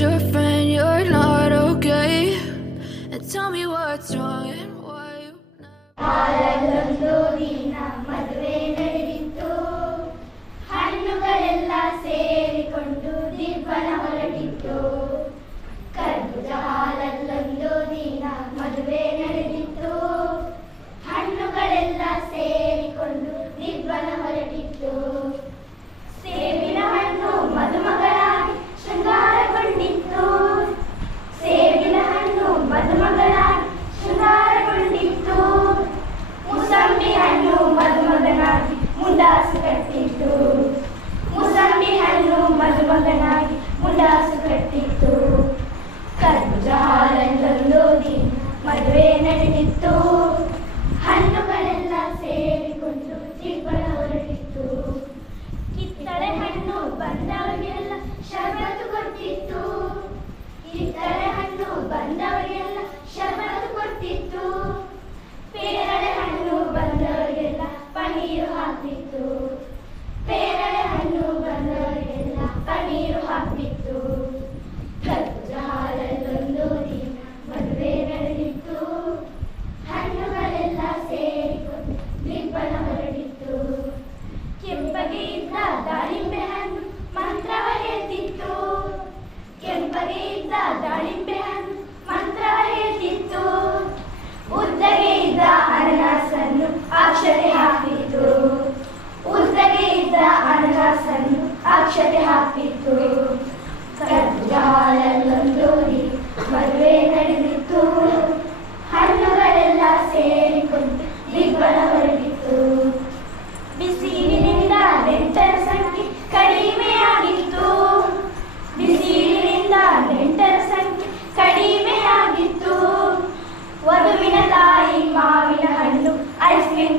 your friend you're not okay. And tell me what's wrong and why you never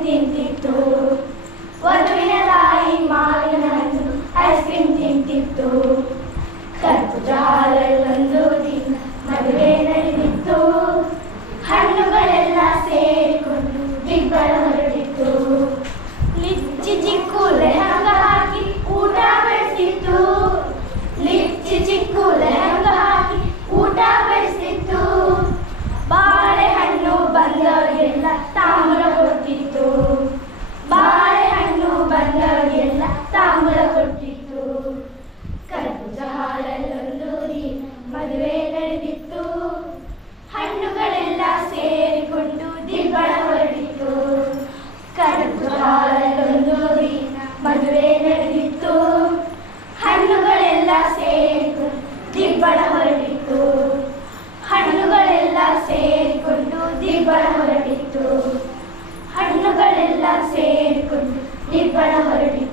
intenten ಹಣ್ಣುಗಳೆಲ್ಲ ಸೇರಿಕೊಂಡು ದಿಬ್ಬಣ ಹೊರಟಿತ್ತು. ಹಣ್ಣುಗಳೆಲ್ಲ ಸೇರಿಕೊಂಡು ದಿಬ್ಬಣ ಹೊರಟಿತ್ತು. ಹಣ್ಣುಗಳೆಲ್ಲ ಸೇರಿಕೊಂಡು ದಿಬ್ಬಣ ಹೊರಟಿತ್ತು.